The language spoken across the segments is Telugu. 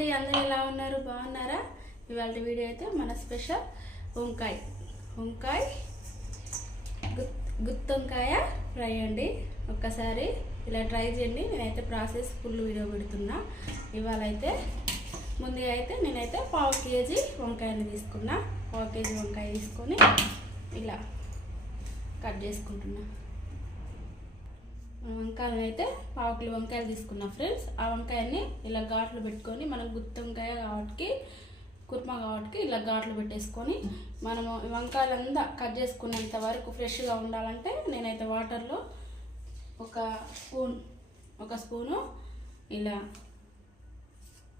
అండి అందరూ ఎలా ఉన్నారు? బాగున్నారా? ఇవాళ వీడియో అయితే మన స్పెషల్ వంకాయ. వంకాయ గుత్ గుత్తొంకాయ ఫ్రై అండి. ఒక్కసారి ఇలా ట్రై చేయండి. నేనైతే ప్రాసెస్ ఫుల్ వీడియో పెడుతున్నా. ఇవాళ అయితే ముందుగా అయితే నేనైతే పావు కేజీ వంకాయని తీసుకున్నా. పావు కేజీ వంకాయ తీసుకొని ఇలా కట్ చేసుకుంటున్నా. వంకాయలు అయితే పావు కిలో వంకాయలు తీసుకున్నా ఫ్రెండ్స్. ఆ వంకాయని ఇలా ఘాట్లు పెట్టుకొని మనం గుత్తి వంకాయ కాబట్టి కుర్మా కాబట్టి ఇలా ఘాట్లు పెట్టేసుకొని మనము వంకాయలంతా కట్ చేసుకునేంత వరకు ఫ్రెష్గా ఉండాలంటే నేనైతే వాటర్లో ఒక స్పూన్ ఒక స్పూను ఇలా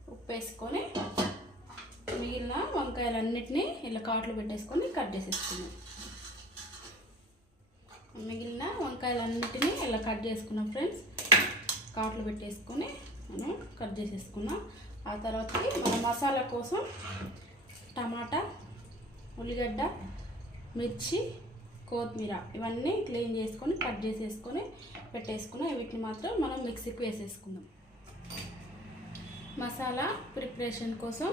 ఉప్పు వేసుకొని మిగిలిన వంకాయలన్నిటినీ ఇలా కాట్లు పెట్టేసుకొని కట్ చేసేసుకున్నాం మిగిలిన మిరపకాయలన్నింటినీ ఇలా కట్ చేసుకున్నాం ఫ్రెండ్స్. కాట్లు పెట్టేసుకొని మనం కట్ చేసేసుకున్నాం. ఆ తర్వాత మన మసాలా కోసం టమాటా ఉల్లిగడ్డ మిర్చి కొత్తిమీర ఇవన్నీ క్లీన్ చేసుకొని కట్ చేసేసుకొని పెట్టేసుకున్నాం. వీటిని మాత్రం మనం మిక్సీకి వేసేసుకుందాం. మసాలా ప్రిపరేషన్ కోసం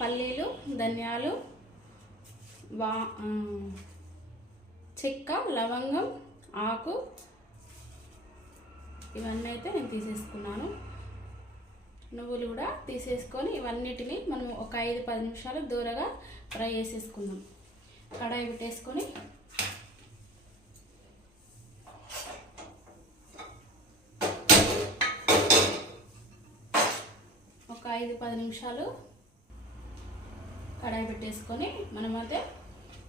పల్లీలు ధనియాలు వా చెక్క లవంగం ఆకు ఇవన్నీ అయితే నేను తీసేసుకున్నాను. నువ్వులు కూడా తీసేసుకొని ఇవన్నిటిని మనం ఒక ఐదు పది నిమిషాలు దూరగా ఫ్రై చేసేసుకుందాం. కడాయి పెట్టేసుకొని ఒక ఐదు పది నిమిషాలు కడాయి పెట్టేసుకొని మనమైతే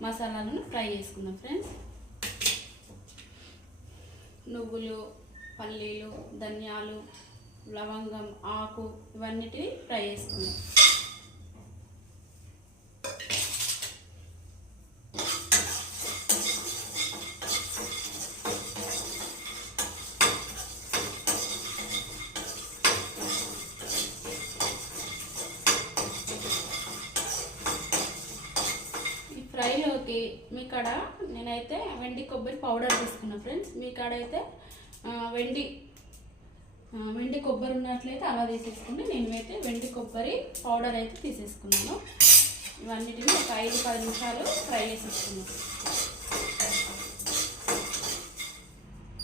మసాలాలను ఫ్రై చేసుకుందాం ఫ్రెండ్స్. నువ్వులు పల్లీలు ధనియాలు లవంగం ఆకు ఇవన్నిటివి ఫ్రై చేసుకుందాం ఈ ఫ్రైలోకి మీ కాడ నేనైతే వెండి కొబ్బరి పౌడర్ తీసుకున్నా ఫ్రెండ్స్. మీ కాడ అయితే వెండి వెండి కొబ్బరి ఉన్నట్లయితే అలా తీసేసుకుని నేను అయితే వెండి కొబ్బరి పౌడర్ అయితే తీసేసుకున్నాను. ఇవన్నిటిని ఒక ఐదు పది నిమిషాలు ఫ్రై చేసేసుకున్నాను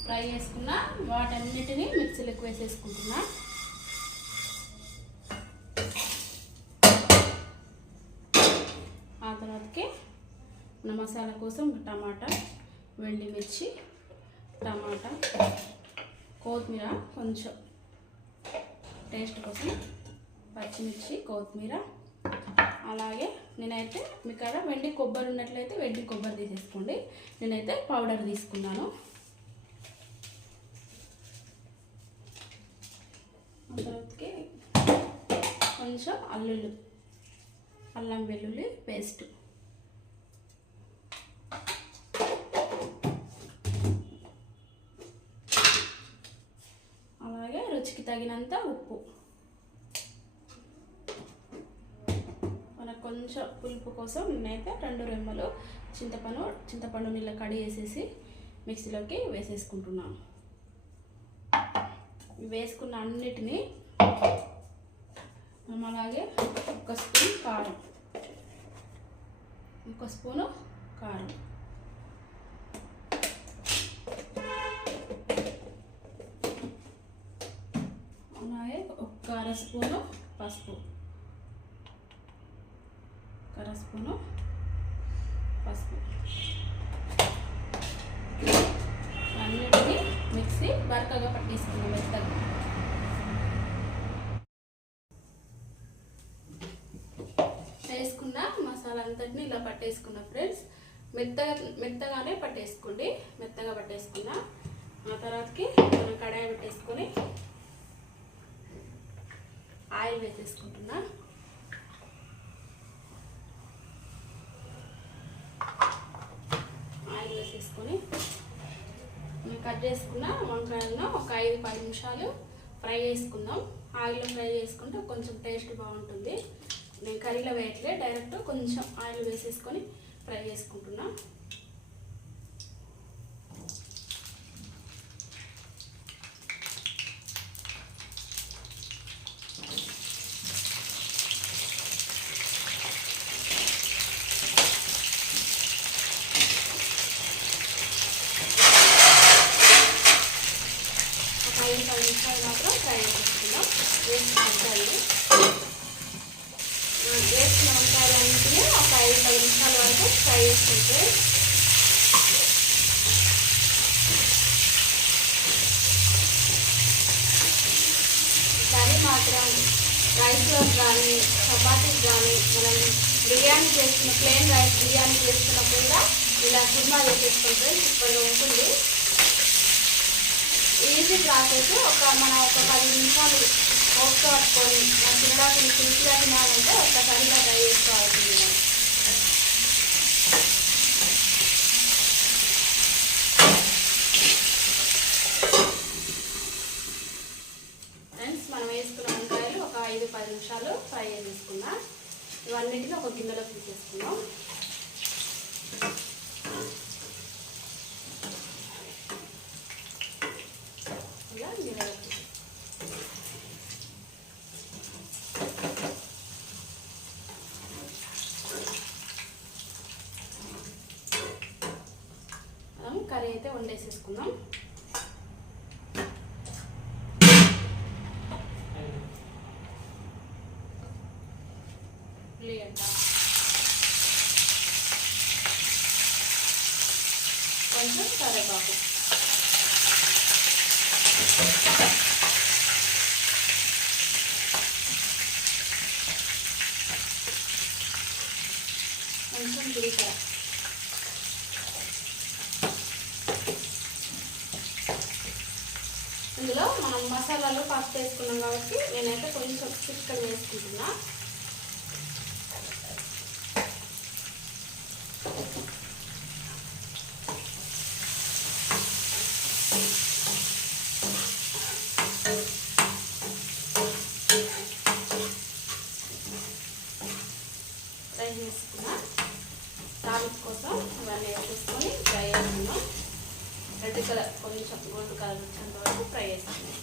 ఫ్రై చేసుకున్న వాటన్నిటిని మిక్సీలకు వేసేసుకుంటున్నా. ఆ తర్వాతకి మసాలా కోసం టమాటా వెండి మిర్చి టమాటా కొత్తిమీర కొంచెం. టేస్ట్ కోసం పచ్చిమిర్చి కొత్తిమీర. అలాగే నేనైతే మీ కాడ వెండి కొబ్బరి ఉన్నట్లయితే వెండి కొబ్బరి తీసేసుకోండి. నేనైతే పౌడర్ తీసుకున్నాను. తర్వాతకి కొంచెం అల్లుల్లి అల్లం వెల్లుల్లి పేస్ట్. రుచికి తగినంత ఉప్పు. మనకు కొంచెం పులుపు కోసం నేనైతే రెండు రెమ్మలు చింతపండు చింతపండు నీళ్ళ కడి వేసేసి మిక్సీలోకి వేసేసుకుంటున్నాను. వేసుకున్న అన్నిటినీ మనం అలాగే ఒక స్పూన్ కారం ఒక స్పూను కారం. ఒక స్పూను పసుపు ఒక స్పూను పసుపు అన్నిటిని మిక్సీ బరకగా పట్టేసుకుందాం మెత్తగా. వేసుకున్న మసాలా అంతటిని ఇలా పట్టేసుకున్న ఫ్రెండ్స్. మెత్తగా మెత్తగానే పట్టేసుకోండి మెత్తగా పట్టేసుకున్న. ఆ తర్వాతకి మనం కడాయి పెట్టేసుకొని ఆయిల్ వేసేసుకుంటున్నా. ఆయిల్ వేసేసుకొని కట్ చేసుకున్న వంకాయలను ఒక ఐదు పది నిమిషాలు ఫ్రై చేసుకుందాం. ఆయిల్లో ఫ్రై చేసుకుంటే కొంచెం టేస్ట్ బాగుంటుంది. నేను కర్రీలో వేయట్లే డైరెక్ట్ కొంచెం ఆయిల్ వేసేసుకొని ఫ్రై చేసుకుంటున్నాను వేసుకున్న వంకాయలు వేసుకున్న వంకాయలన్నింటినీ ఒక ఐదు పది నిమిషాల వరకు ఫ్రై చేసుకుంటే కర్రీ మాత్రం రైస్లోకి కానీ చపాతీకి కానీ మనం బిర్యానీ చేసుకున్న ప్లేన్ రైస్ బిర్యానీ చేసుకున్నప్పుడు కూడా ఇలా కుర్మా చేసేసుకుంటే సూపర్గా ఉంటుంది. ఈజీ ప్రాసెస్ ఒక మనం ఒక పది నిమిషాలు ఓపిక పట్టుకొని మనం తినడానికి సింపుల్గా తినాలంటే ఒక్కసారిగా ట్రై చేసుకోవాలి మనం ఫ్రెండ్స్ మనం వేసుకున్న వంకాయలు ఒక ఐదు పది నిమిషాలు ఫ్రై చేసుకుందాం ఇవన్నిటిని ఒక గిన్నెలో తీసేసుకుందాం. ఇలా గిన్నెలో కర్రీ అయితే వండేసేసుకుందాం. ఉల్లిగడ్డ కొంచెం కరివేపాకు. కొంచెం జీలకర్ర. ఇందులో మనం మసాలాలు పసుపు వేసుకున్నాం కాబట్టి నేనైతే కొంచెం చికెన్ వేసుకుంటున్నా ఫ్రై చేసుకున్నా తాలింపు కోసం ఇవన్నీ వేసేసుకొని ఫ్రై చేసుకున్నాం రెడ్ కలర్ కొంచెం గోల్డ్ కలర్ వచ్చేంత వరకు ఫ్రై చేసుకున్నాం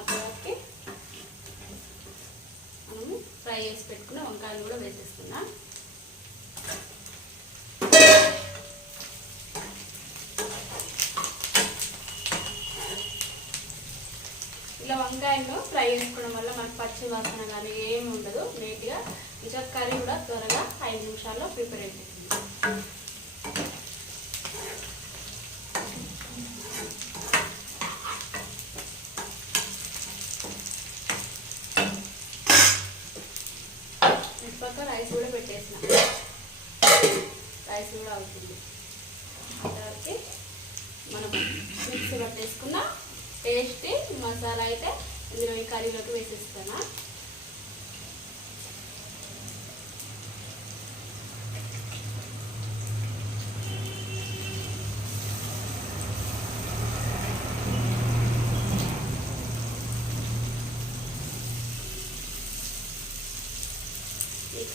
అప్పటికి మనము ఫ్రై చేసి పెట్టుకున్న వంకాయలు కూడా వేసేస్తున్నాం. ఇలా వంకాయలు ఫ్రై చేసుకోవడం వల్ల మనకు పచ్చి వాసన కానీ ఏమి ఉండదు. నీట్గా ఇంకా కర్రీ కూడా త్వరగా ఐదు నిమిషాల్లో ప్రిపేర్ అయిపోతుంది. రైస్ కూడా పెట్టేసిన. రైస్ కూడా అవుతుంది. తర్వాత మనం మిక్సీ పట్టేసుకున్న టేస్టీ మసాలా అయితే ఇందులో ఈ కర్రీలోకి వేసేస్తాను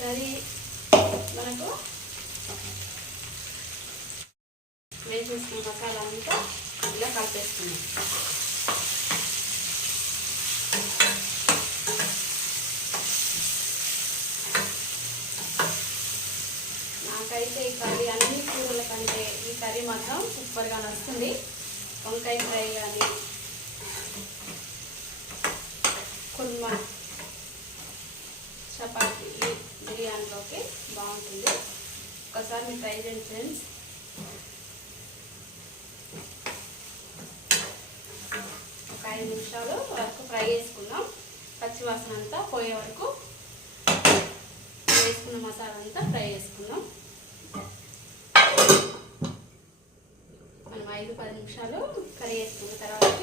కర్రీ మనకు వేసేసిన మసాలా అంతా ఇలా కలిపేస్తున్నాం నాకైతే ఈ కర్రీ అన్ని కూరల కంటే ఈ కర్రీ మాత్రం సూపర్గా నచ్చుతుంది. వంకాయ ఫ్రై కానీ కుర్మా చపాతీ బిర్యానీలోకి బాగుంటుంది. ఒకసారి మీరు ట్రై చేయండి ఫ్రెండ్స్? ఒక ఐదు నిమిషాలు వరకు ఫ్రై చేసుకుందాం. పచ్చివాసన అంతా పోయే వరకు వేసుకున్న మసాలా అంతా ఫ్రై చేసుకుందాం. మనం ఐదు పది నిమిషాలు కర్రీ వేసుకున్న తర్వాత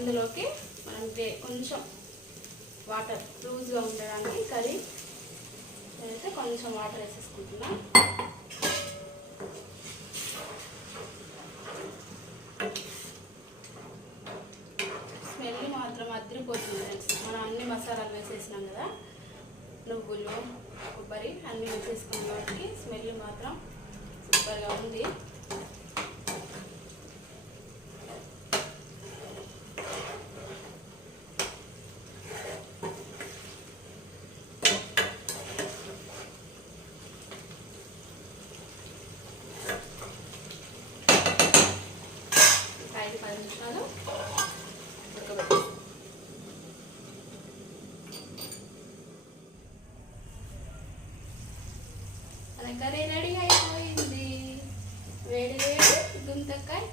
ఇందులోకి మనం కొంచెం వాటర్ లూజ్గా ఉండడానికి కర్రీ అయితే కొంచెం వాటర్ వేసేసుకుంటున్నా. స్మెల్ మాత్రం అదిరిపోతుంది ఫ్రెండ్స్. మనం అన్ని మసాలాలు వేసేసినాం కదా నువ్వులు కొబ్బరి అన్నీ వేసేసుకున్న వాటికి స్మెల్ మాత్రం సూపర్గా ఉంది ఒక ఐదు పది నిమిషాలు ఉడకబెట్టేస్తాం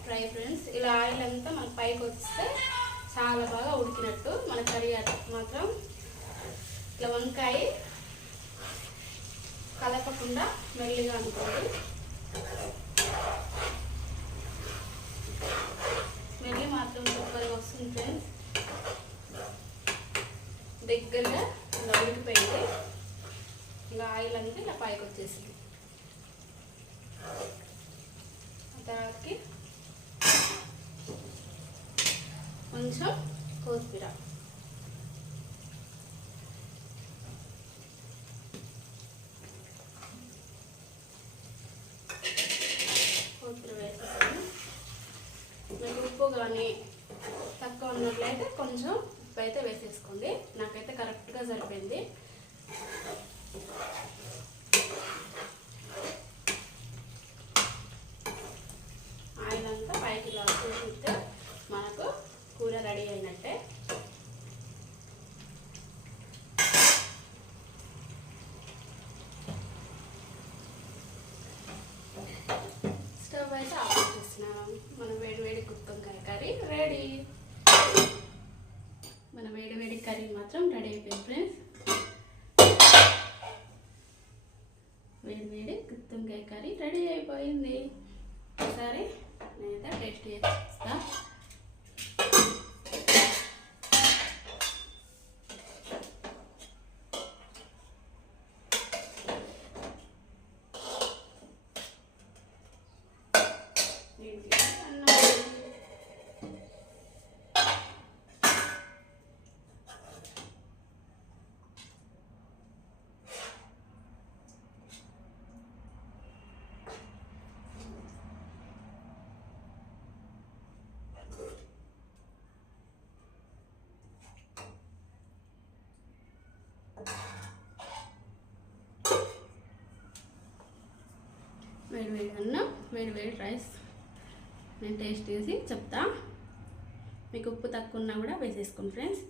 ఫ్రై ఫ్రెండ్స్ ఇలా ఆయిల్ అంతా మనకు పైకి వస్తే చాలా బాగా ఉడికినట్టు మన కర్రీ మాత్రం ఇట్లా వంకాయ కాకుండా మెల్లిగా అనుకోండి. మెల్లి మాత్రం సూపర్గా వస్తుంది ఫ్రెండ్స్ దగ్గరగా ఇలా ఉడికిపోయింది ఇలా ఆయిల్ అంతా ఇలా పైకి వచ్చేసింది. తర్వాతకి కొంచెం కొత్తిమీర కొత్తిమీర వేసేసాను మీకు ఉప్పు కానీ అయితే కొంచెం ఉప్పు అయితే వేసేసుకోండి. నాకైతే కరెక్ట్గా సరిపోయింది ఆయిల్ అంతా పైకి ఇలా చూపిస్తే మనకు కూర రెడీ అయినట్టే స్టవ్ అయితే ఆఫ్ చేస్తున్నాను మన వేడి వేడి గుత్తొంకాయ కర్రీ రెడీ మన వేడి వేడి కర్రీ మాత్రం రెడీ అయిపోయింది ఫ్రెండ్స్ వేడి వేడి గుత్తొంకాయ కర్రీ రెడీ అయిపోయింది ఒకసారి నేనైతే టేస్ట్ చేస్తా వేడి వేడి అన్నం. వేడి వేడి అన్నం వేడి వేడి రైస్ నేను టేస్ట్ చేసి చెప్తా. మీకు ఉప్పు తక్కువ ఉన్నా కూడా వేసేసుకోండి ఫ్రెండ్స్.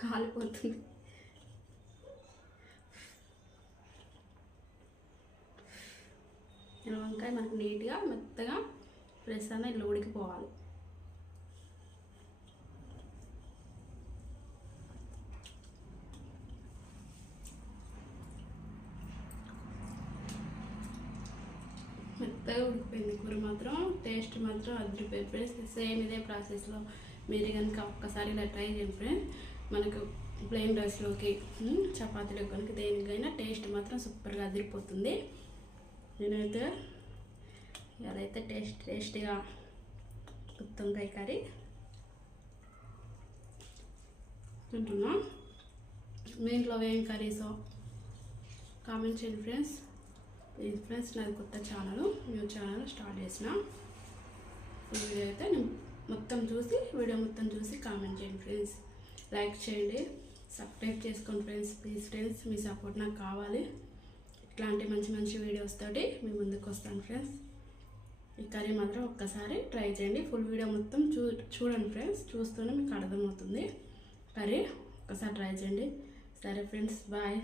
కాలిపోతుంది. వంకాయ మనకు నీట్గా మెత్తగా ప్రెస్ అన్న ఇల్లు ఉడికిపోవాలి మెత్తగా అప్పుడు మాత్రం టేస్ట్ మాత్రం అదిరిపోయి ఫ్రెండ్స్ సేమ్ ఇదే ప్రాసెస్లో మీరు కనుక ఒక్కసారి ఇలా ట్రై చేయండి ఫ్రెండ్స్. మనకు ప్లెయిన్ రైస్లోకి చపాతీలో కనుక దేనికైనా టేస్ట్ మాత్రం సూపర్గా అదిరిపోతుంది. నేనైతే అదైతే టేస్ట్ టేస్టీగా గుత్తొంకాయ కర్రీ. తింటున్నాం. మీ ఇంట్లో ఏం కర్రీసో? కామెంట్ చేయండి ఫ్రెండ్స్. ఇది ఫ్రెండ్స్ నాది కొత్త ఛానల్ న్యూ ఛానల్ స్టార్ట్ చేసిన. వీడియో అయితే నేను మొత్తం చూసి వీడియో మొత్తం చూసి కామెంట్ చేయండి ఫ్రెండ్స్. లైక్ చేయండి సబ్స్క్రైబ్ చేసుకోండి ఫ్రెండ్స్. ప్లీజ్ ఫ్రెండ్స్ మీ సపోర్ట్ నాకు కావాలి. ఇట్లాంటి మంచి మంచి వీడియోస్ తోటి మీ ముందుకు వస్తాను ఫ్రెండ్స్. ఈ కర్రీ మాత్రం ఒక్కసారి ట్రై చేయండి. ఫుల్ వీడియో మొత్తం చూ చూడండి ఫ్రెండ్స్. చూస్తూనే మీకు అర్థమవుతుంది. కర్రీ ఒక్కసారి ట్రై చేయండి. సరే ఫ్రెండ్స్ బాయ్